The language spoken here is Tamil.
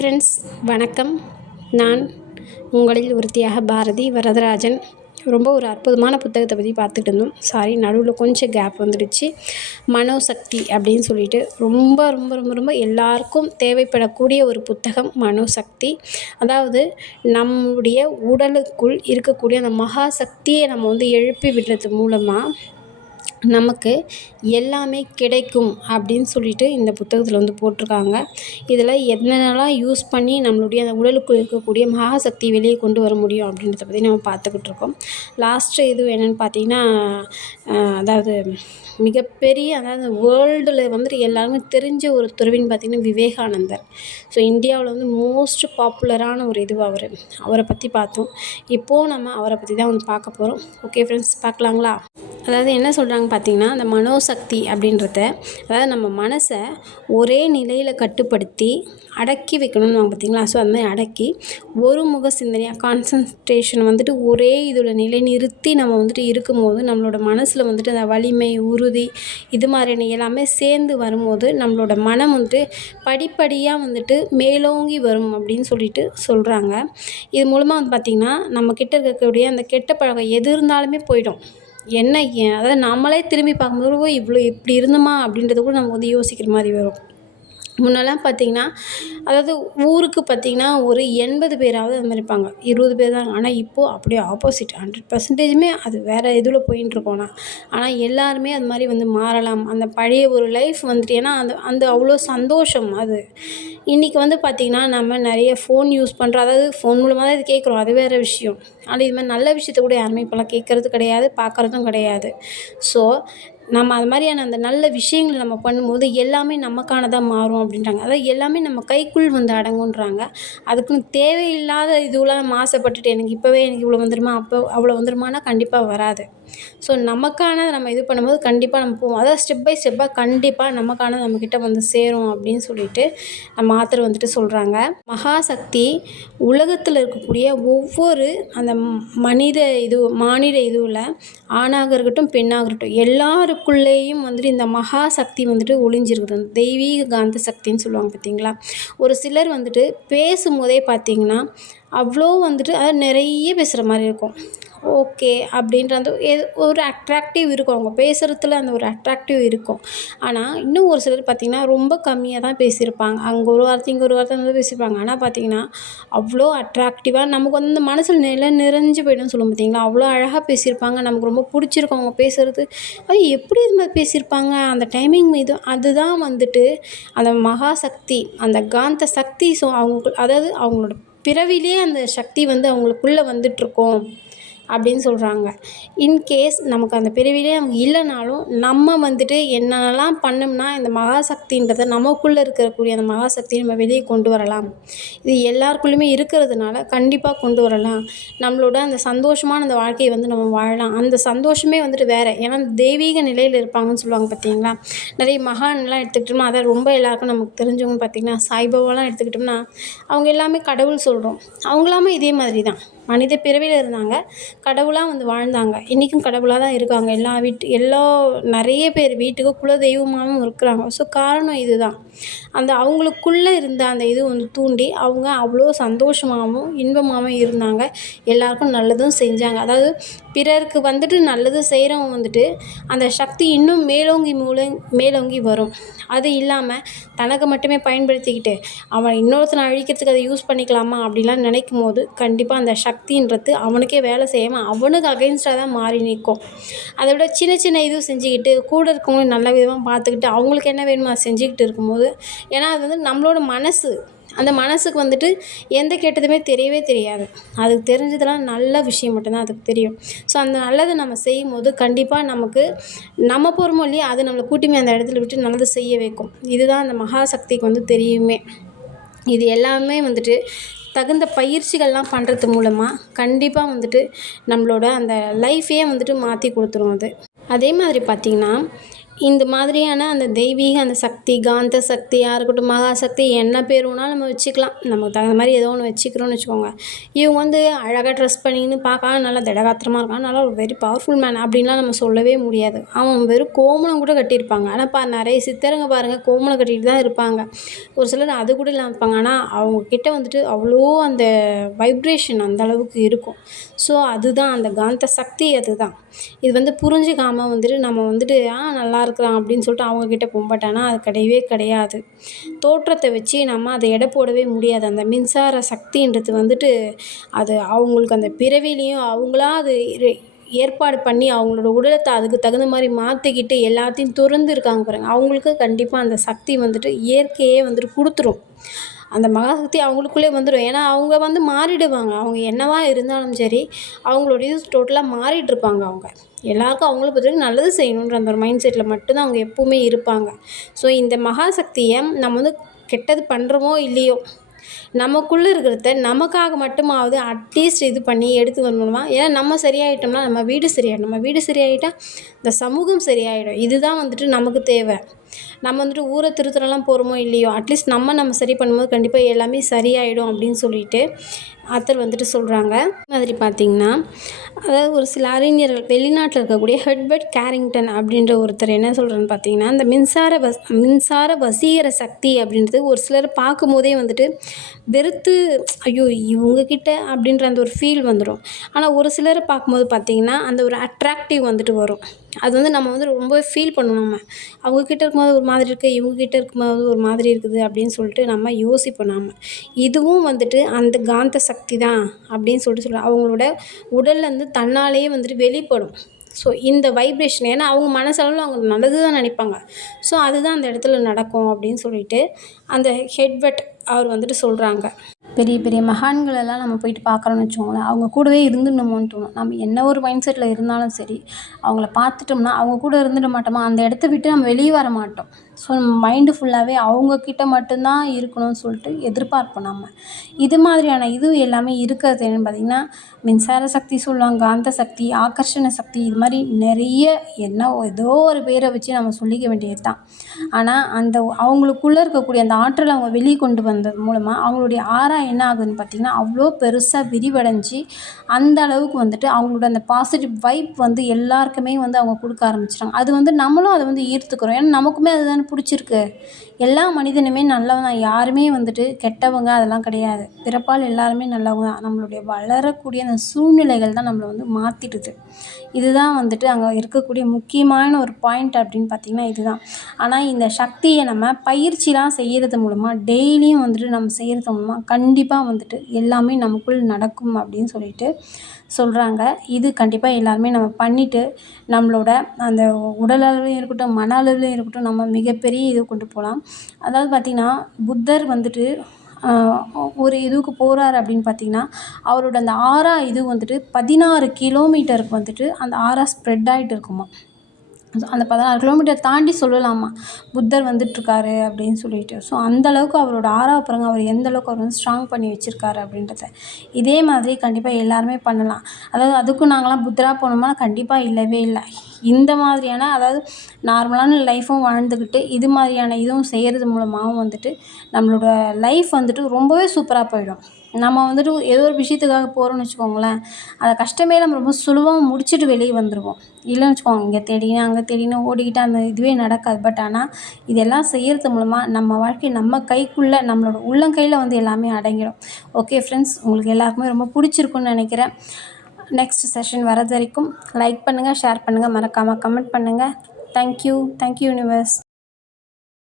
ஃப்ரெண்ட்ஸ் வணக்கம். நான் உங்களில் ஒருத்தியாக பாரதி வரதராஜன். ரொம்ப ஒரு அற்புதமான புத்தகத்தை பற்றி பார்த்துட்டு இருந்தோம். சாரி நடுவில் கொஞ்சம் கேப் வந்துடுச்சு. மனோசக்தி அப்படின்னு சொல்லிட்டு ரொம்ப ரொம்ப ரொம்ப ரொம்ப எல்லாருக்கும் தேவைப்படக்கூடிய ஒரு புத்தகம் மனோசக்தி. அதாவது நம்முடைய உடலுக்குள் இருக்கக்கூடிய அந்த மகா சக்தியை நம்ம வந்து எழுப்பி விடுறது மூலமாக நமக்கு எல்லாமே கிடைக்கும் அப்படின்னு சொல்லிட்டு இந்த புத்தகத்தில் வந்து போட்டிருக்காங்க. இதில் என்னென்னலாம் யூஸ் பண்ணி நம்மளுடைய அந்த உடலுக்குள் இருக்கக்கூடிய மகாசக்தி வெளியே கொண்டு வர முடியும் அப்படின்றத பற்றி நம்ம பார்த்துக்கிட்டு இருக்கோம். லாஸ்ட்டு இது என்னென்னு பார்த்தீங்கன்னா அதாவது மிகப்பெரிய அதாவது வேர்ல்டில் வந்துட்டு எல்லாருமே தெரிஞ்ச ஒரு துறவின்னு பார்த்திங்கன்னா விவேகானந்தர். ஸோ இந்தியாவில் வந்து மோஸ்ட் பாப்புலரான ஒரு இது அவர். அவரை பற்றி பார்த்தோம். இப்போது நம்ம அவரை பற்றி தான் வந்து பார்க்க போகிறோம் ஓகே ஃப்ரெண்ட்ஸ் பார்க்கலாங்களா? அதாவது என்ன சொல்கிறாங்க பார்த்தீங்கன்னா அந்த மனோசக்தி அப்படின்றத அதாவது நம்ம மனசை ஒரே நிலையில் கட்டுப்படுத்தி அடக்கி வைக்கணும்னு பார்த்தீங்களா ஸோ அந்த மாதிரி அடக்கி ஒரு முக சிந்தனையாக கான்சன்ட்ரேஷன் வந்துட்டு ஒரே இதோட நிலை நிறுத்தி நம்ம வந்துட்டு இருக்கும்போது நம்மளோட மனசில் வந்துட்டு அந்த வலிமை உறுதி இது மாதிரியான எல்லாமே சேர்ந்து வரும்போது நம்மளோட மனம் வந்துட்டு படிப்படியாக வந்துட்டு மேலோங்கி வரும் அப்படின்னு சொல்லிட்டு சொல்கிறாங்க இது மூலமாக வந்து பார்த்திங்கன்னா நம்ம இருக்கக்கூடிய அந்த கெட்ட பழக்கம் எது இருந்தாலுமே போயிடும். என்ன ஏன்? அதாவது நம்மளே திரும்பி பார்க்கும்போது ஓ இவ்வளோ இப்படி இருந்தோமா? அப்படின்றத கூட நம்ம வந்து யோசிக்கிற மாதிரி வரும். முன்னெல்லாம் பார்த்திங்கன்னா அதாவது ஊருக்கு பார்த்திங்கன்னா ஒரு எண்பது பேராவது அது மாதிரி இருப்பாங்க இருபது பேர் தான். ஆனால் இப்போது அப்படியே ஆப்போசிட் ஹண்ட்ரட் பர்சன்டேஜுமே அது வேறு இதில் போயின்ட்டுருக்கோம் ஆனால் ஆனால் எல்லாருமே அது மாதிரி வந்து மாறலாம். அந்த பழைய ஒரு லைஃப் வந்துட்டு ஏன்னா அந்த அந்த அவ்வளோ சந்தோஷம் அது. இன்றைக்கி வந்து பார்த்திங்கன்னா நம்ம நிறைய ஃபோன் யூஸ் பண்ணுறோம் அதாவது ஃபோன் மூலமாக தான் இது கேட்குறோம். அது வேறு விஷயம். ஆனால் இது மாதிரி நல்ல விஷயத்த கூட யாருமே இப்போல்லாம் கேட்குறது கிடையாது பார்க்குறதும் கிடையாது. ஸோ நம்ம அது மாதிரியான அந்த நல்ல விஷயங்களை நம்ம பண்ணும்போது எல்லாமே நமக்கானதாக மாறும் அப்படின்றாங்க. அதாவது எல்லாமே நம்ம கைக்குள் வந்து அடங்குன்றாங்க அதுக்குன்னு தேவையில்லாத இதுவெலாம் ஆசைப்பட்டுட்டு எனக்கு இப்போவே எனக்கு இவ்வளோ வந்துடுமா அப்போ அவ்வளோ வந்துடுமானா கண்டிப்பாக வராது. ஸோ நமக்கானதை நம்ம இது பண்ணும்போது கண்டிப்பாக நம்ம போவோம். அதாவது ஸ்டெப் பை ஸ்டெப்பாக கண்டிப்பாக நமக்கானது நம்மக்கிட்ட வந்து சேரும் அப்படின்னு சொல்லிட்டு நம்ம ஆத்தர் வந்துட்டு சொல்கிறாங்க மகாசக்தி உலகத்தில் இருக்கக்கூடிய ஒவ்வொரு அந்த மனித இது மானிட இதுவில் ஆணாக இருக்கட்டும் பெண்ணாக இருக்கட்டும் எல்லாருக்குள்ளேயும் வந்துட்டு இந்த மகாசக்தி வந்துட்டு ஒளிஞ்சிருக்குது. அந்த தெய்வீக காந்த சக்தின்னு சொல்லுவாங்க பார்த்தீங்களா ஒரு சிலர் வந்துட்டு பேசும்போதே பார்த்தீங்கன்னா அவ்வளோ வந்துட்டு அதாவது நிறைய பேசுகிற மாதிரி இருக்கும். ஓகே அப்படின்ற அந்த எது ஒரு அட்ராக்டிவ் இருக்கும். அவங்க பேசுகிறதுல அந்த ஒரு அட்ராக்டிவ் இருக்கும். ஆனால் இன்னும் ஒரு சிலர் பார்த்திங்கன்னா ரொம்ப கம்மியாக தான் பேசியிருப்பாங்க. அங்கே ஒரு வார்த்தை இங்கே ஒரு வார்த்தை வந்து பேசியிருப்பாங்க. ஆனால் பார்த்திங்கன்னா அவ்வளோ அட்ராக்டிவாக நமக்கு வந்து இந்த மனசில் நில நிறைஞ்சு போய்டும்னு சொல்லுவோம் பார்த்திங்களா அவ்வளோ அழகாக பேசியிருப்பாங்க. நமக்கு ரொம்ப பிடிச்சிருக்கும் அவங்க பேசுகிறது அது எப்படி இது மாதிரி பேசியிருப்பாங்க? அந்த டைமிங் மீது அதுதான் வந்துட்டு அந்த மகாசக்தி அந்த காந்த சக்தி. ஸோ அவங்க அதாவது அவங்களோட பிறவிலே அந்த சக்தி வந்து அவங்களுக்குள்ளே வந்துட்டுருக்கோம். அப்படின்னு சொல்கிறாங்க இன்கேஸ் நமக்கு அந்த பிரிவிலே அவங்க இல்லைனாலும் நம்ம வந்துட்டு என்னென்னலாம் பண்ணோம்னா இந்த மகாசக்தின்றதை நமக்குள்ளே இருக்கக்கூடிய அந்த மகாசக்தியை நம்ம வெளியே கொண்டு வரலாம். இது எல்லாருக்குள்ளேயுமே இருக்கிறதுனால கண்டிப்பாக கொண்டு வரலாம். நம்மளோட அந்த சந்தோஷமான அந்த வாழ்க்கையை வந்து நம்ம வாழலாம். அந்த சந்தோஷமே வந்துட்டு வேறு. ஏன்னா தெய்வீக நிலையில் இருப்பாங்கன்னு சொல்லுவாங்க பார்த்தீங்களா நிறைய மகான்லாம் எடுத்துக்கிட்டோம்னா அதை ரொம்ப எல்லாருக்கும் நமக்கு தெரிஞ்சவங்க பார்த்திங்கன்னா சாய்பாபாலாம் எடுத்துக்கிட்டோம்னா அவங்க எல்லாமே கடவுள் சொல்கிறோம் அவங்களாமே இதே மாதிரி தான் மனித பிறவியில் இருந்தாங்க. கடவுளாக வந்து வாழ்ந்தாங்க. இன்றைக்கும் கடவுளாக தான் இருக்காங்க. எல்லா வீட்டு எல்லா நிறைய பேர் வீட்டுக்கு குல தெய்வமாகவும் இருக்கிறாங்க. ஸோ காரணம் இது தான் அந்த அவங்களுக்குள்ளே இருந்த அந்த இது வந்து தூண்டி அவங்க அவ்வளோ சந்தோஷமாகவும் இன்பமாகவும் இருந்தாங்க. எல்லாருக்கும் நல்லதும் செஞ்சாங்க. அதாவது பிறருக்கு வந்துட்டு நல்லது செய்கிறவங்க வந்துட்டு அந்த சக்தி இன்னும் மேலோங்கி மூல மேலோங்கி வரும். அது இல்லாமல் தனக்கு மட்டுமே பயன்படுத்திக்கிட்டு அவன் இன்னொருத்தனை அழிக்கிறதுக்கு அதை யூஸ் பண்ணிக்கலாமா அப்படிலாம் நினைக்கும் போது கண்டிப்பாக அந்த சக்தி சக்தின்றது அவனுக்கே வேலை செய்யாமல் அவனுக்கு அகைன்ஸ்டாக தான் மாறி நிற்கும் அதை விட சின்ன சின்ன இதுவும் செஞ்சுக்கிட்டு கூட இருக்கவங்களும் நல்ல விதமாக பார்த்துக்கிட்டு அவங்களுக்கு என்ன வேணுமோ அதை செஞ்சுக்கிட்டு இருக்கும்போது ஏன்னா அது வந்து நம்மளோட மனசு. அந்த மனசுக்கு வந்துட்டு எந்த கெட்டதுமே தெரியவே தெரியாது. அதுக்கு தெரிஞ்சதெல்லாம் நல்ல விஷயம் மட்டும்தான் அதுக்கு தெரியும். ஸோ அந்த நல்லதை நம்ம செய்யும் போது கண்டிப்பாக நமக்கு நம்ம பொறுமோ இல்லையா அது நம்மளை கூட்டிமே அந்த இடத்துல விட்டு நல்லது செய்ய வைக்கும். இதுதான் அந்த மகாசக்திக்கு வந்து தெரியுமே. இது எல்லாமே வந்துட்டு தகுந்த பயிற்சிகள்லாம் பண்ணுறது மூலமாக கண்டிப்பாக வந்துட்டு நம்மளோட அந்த லைஃபையே வந்துட்டு மாற்றி கொடுத்துரும் அது. அதே மாதிரி பார்த்திங்கன்னா இந்த மாதிரியான அந்த தெய்வீக அந்த சக்தி காந்த சக்தியாக இருக்கட்டும் மகா சக்தி என்ன பேர் வேணாலும் நம்ம வச்சுக்கலாம். நமக்கு தகுந்த மாதிரி ஏதோ ஒன்று வச்சுக்கிறோன்னு வச்சுக்கோங்க. இவங்க வந்து அழகாக ட்ரெஸ் பண்ணிக்கின்னு பார்க்க நல்லா திடகாத்திரமாக இருக்கான். நல்லா ஒரு வெரி பவர்ஃபுல் மேன் அப்படின்லாம் நம்ம சொல்லவே முடியாது. அவன் வெறும் கோமணம் கூட கட்டியிருப்பாங்க. ஆனால் பா நிறைய சித்தருங்க பாருங்கள் கோமணம் கட்டிட்டு தான் இருப்பாங்க. ஒரு சிலர் அது கூட இல்லாமல் இருப்பாங்க. ஆனால் அவங்கக்கிட்ட வந்துட்டு அவ்வளோ அந்த வைப்ரேஷன் அந்த அளவுக்கு இருக்கும். ஸோ அதுதான் அந்த காந்த சக்தி அதுதான். இது வந்து புரிஞ்சுக்காமல் வந்துட்டு நம்ம வந்துட்டு ஆ நல்லா இருக்கிறான் அப்படின்னு சொல்லிட்டு அவங்கக்கிட்ட போகும் அது கிடையவே கிடையாது. தோற்றத்தை வச்சு நம்ம அதை எடை போடவே முடியாது. அந்த மின்சார சக்தின்றது வந்துட்டு அது அவங்களுக்கு அந்த பிறவிலையும் அவங்களா அது ஏற்பாடு பண்ணி அவங்களோட உடலத்தை அதுக்கு தகுந்த மாதிரி மாற்றிக்கிட்டு எல்லாத்தையும் துறந்து இருக்காங்க பாருங்கள் அவங்களுக்கு கண்டிப்பாக அந்த சக்தி வந்துட்டு இயற்கையே வந்துட்டு கொடுத்துரும். அந்த மகாசக்தி அவங்களுக்குள்ளே வந்துடும் ஏன்னா அவங்க வந்து மாறிடுவாங்க. அவங்க என்னவா இருந்தாலும் சரி அவங்களோட இது டோட்டலாக மாறிட்டுருப்பாங்க அவங்க. எல்லாருக்கும் அவங்கள பொறுத்தவரைக்கும் நல்லது செய்யணுன்ற அந்த ஒரு மைண்ட் செட்டில் மட்டும்தான் அவங்க எப்போவுமே இருப்பாங்க. ஸோ இந்த மகாசக்தியை நம்ம வந்து கெட்டது பண்ணுறோமோ இல்லையோ நமக்குள்ளே இருக்கிறத நமக்காக மட்டுமாவது அட்லீஸ்ட் இது பண்ணி எடுத்து வரணுமா? ஏன்னா நம்ம சரியாயிட்டோம்னா நம்ம வீடு சரியாயிடும். நம்ம வீடு சரியாயிட்டால் இந்த சமூகம் சரியாயிடும். இதுதான் வந்துட்டு நமக்கு தேவை. நம்ம வந்துட்டு ஊரை திருத்தரெல்லாம் போகிறோமோ இல்லையோ அட்லீஸ்ட் நம்ம நம்ம சரி பண்ணும்போது கண்டிப்பாக எல்லாமே சரியாயிடும் அப்படின்னு சொல்லிட்டு ஆத்தர் வந்துட்டு சொல்கிறாங்க மாதிரி பார்த்திங்கன்னா அதாவது ஒரு சில அறிஞர்கள் வெளிநாட்டில் இருக்கக்கூடிய ஹெட்பர்ட் கேரிங்டன் அப்படின்ற ஒருத்தர் என்ன சொல்கிறேன்னு பார்த்தீங்கன்னா இந்த மின்சார வஸ் மின்சார வசீகர சக்தி அப்படின்றது ஒரு சிலர் பார்க்கும்போதே வந்துட்டு வெறுத்து ஐயோ இவங்கக்கிட்ட அப்படின்ற அந்த ஒரு ஃபீல் வந்துடும் ஆனால் ஒரு சிலரை பார்க்கும்போது பார்த்திங்கன்னா அந்த ஒரு அட்ராக்டிவ் வந்துட்டு வரும். அது வந்து நம்ம வந்து ரொம்ப ஃபீல் பண்ணுவோம் நம்ம. அவங்கக்கிட்ட இருக்கும்போது ஒரு மாதிரி இருக்குது இவங்கக்கிட்ட இருக்கும்போது ஒரு மாதிரி இருக்குது அப்படின்னு சொல்லிட்டு நம்ம யோசிப்போம் நாம். இதுவும் வந்துட்டு அந்த காந்த சக்தி தான் அப்படின்னு சொல்லிட்டு சொல்ல அவங்களோட உடல்லேருந்து தன்னாலேயே வந்துட்டு வெளிப்படும். ஸோ இந்த வைப்ரேஷன் ஏன்னா அவங்க மனசளவில் அவங்க நல்லது தான் நினைப்பாங்க. ஸோ அதுதான் அந்த இடத்துல நடக்கும் அப்படின்னு சொல்லிட்டு அந்த ஹெட்வெட் அவர் வந்துட்டு சொல்கிறாங்க பெரிய பெரிய மகான்களெல்லாம் நம்ம போயிட்டு பார்க்குறோன்னு வச்சுக்கோங்களேன் அவங்க கூடவே இருந்துடணுமோன்னு தோணும். நம்ம என்ன ஒரு மைண்ட் செட்டில் இருந்தாலும் சரி அவங்கள பார்த்துட்டோம்னா அவங்க கூட இருந்துட மாட்டோமா? அந்த இடத்த விட்டு நம்ம வெளியே வர மாட்டோம். ஸோ நம்ம மைண்டு ஃபுல்லாகவே அவங்கக்கிட்ட மட்டும்தான் இருக்கணும்னு சொல்லிட்டு எதிர்பார்ப்போம் நம்ம. இது மாதிரியான இது எல்லாமே இருக்கிறது என்னென்னு பார்த்திங்கன்னா மின்சார சக்தி சொல்லுவாங்க காந்த சக்தி ஆகர்ஷண சக்தி இது மாதிரி நிறைய என்ன ஏதோ ஒரு பேரை வச்சு நம்ம சொல்லிக்க வேண்டியது தான். ஆனால் அந்த அவங்களுக்குள்ளே இருக்கக்கூடிய அந்த ஆற்றலை அவங்க வெளியே கொண்டு வந்தது மூலமாக அவங்களுடைய ஆறா என்ன ஆகுதுன்னு பார்த்திங்கன்னா அவ்வளோ பெருசாக விரிவடைஞ்சு அந்த அளவுக்கு வந்துட்டு அவங்களோட அந்த பாசிட்டிவ் வைப் வந்து எல்லாருக்குமே வந்து அவங்க கொடுக்க ஆரம்பிச்சிட்டாங்க. அது வந்து நம்மளும் அதை வந்து ஈர்த்துக்கிறோம். ஏன்னா நமக்குமே அதுதான் பிடிச்சிருக்கு. எல்லா மனிதனுமே நல்லவன் தான். யாருமே வந்துட்டு கெட்டவங்க அதெல்லாம் கிடையாது. பிறப்பால் எல்லாருமே நல்லவங்க தான். நம்மளுடைய வளரக்கூடிய அந்த சூழ்நிலைகள் தான் நம்மளை வந்து மாற்றிடுது இதுதான் வந்துட்டு அங்கே இருக்கக்கூடிய முக்கியமான ஒரு பாயிண்ட் அப்படின்னு பார்த்திங்கன்னா இதுதான். ஆனால் இந்த சக்தியை நம்ம பயிற்சிலாம் செய்கிறது மூலமாக டெய்லியும் வந்துட்டு நம்ம செய்கிறது மூலமாக கண்டிப்பாக வந்துட்டு எல்லாமே நமக்குள் நடக்கும் அப்படின்னு சொல்லிட்டு சொல்கிறாங்க இது கண்டிப்பாக எல்லாருமே நம்ம பண்ணிவிட்டு நம்மளோட அந்த உடல் அளவுலையும் இருக்கட்டும் மன அளவுலையும் இருக்கட்டும் நம்ம மிகப்பெரிய இது கொண்டு போகலாம். அதாவது பார்த்திங்கன்னா புத்தர் வந்துட்டு ஒரு இதுக்கு போகிறாரு அப்படின்னு பார்த்திங்கன்னா அவரோட அந்த ஆறா இது வந்துட்டு பதினாறு கிலோமீட்டருக்கு வந்துட்டு அந்த ஆறா ஸ்ப்ரெட் ஆகிட்டு இருக்குமா அந்த பதினாறு கிலோமீட்டர் தாண்டி சொல்லலாமா? புத்தர் வந்துட்டுருக்காரு அப்படின்னு சொல்லிட்டு. ஸோ அந்தளவுக்கு அவரோட ஆறாவது பாருங்க அவர் எந்த அளவுக்கு அவர் வந்து ஸ்ட்ராங் பண்ணி வச்சுருக்காரு அப்படின்றத. இதே மாதிரி கண்டிப்பாக எல்லாருமே பண்ணலாம். அதாவது அதுக்கும் நாங்களாம் புத்தராக போகணுமா கண்டிப்பாக இல்லவே இல்லை. இந்த மாதிரியான அதாவது நார்மலான லைஃப்பும் வாழ்ந்துக்கிட்டு இது மாதிரியான இதுவும் செய்கிறது மூலமாகவும் வந்துட்டு நம்மளோட லைஃப் வந்துட்டு ரொம்பவே சூப்பராக போயிடும். நம்ம வந்துட்டு ஏதோ ஒரு விஷயத்துக்காக போகிறோம்னு வச்சுக்கோங்களேன். அதை கஷ்டமே நம்ம ரொம்ப சுலபமாக முடிச்சுட்டு வெளியே வந்துடுவோம் இல்லைன்னு வச்சுக்கோங்க இங்கே தேடினு அங்கே தேடினா ஓடிக்கிட்டு அந்த இதுவே நடக்காது. பட் ஆனால் இதெல்லாம் செய்கிறது மூலமாக நம்ம வாழ்க்கை நம்ம கைக்குள்ளே நம்மளோட உள்ளங்கையில் வந்து எல்லாமே அடங்கிடும். ஓகே ஃப்ரெண்ட்ஸ் உங்களுக்கு எல்லாருக்குமே ரொம்ப பிடிச்சிருக்குன்னு நினைக்கிறேன். நெக்ஸ்ட் செஷன் வரது வரைக்கும் லைக் பண்ணுங்கள் ஷேர் பண்ணுங்கள் மறக்காமல் கமெண்ட் பண்ணுங்கள் தேங்க்யூ தேங்க்யூ யூனிவர்ஸ்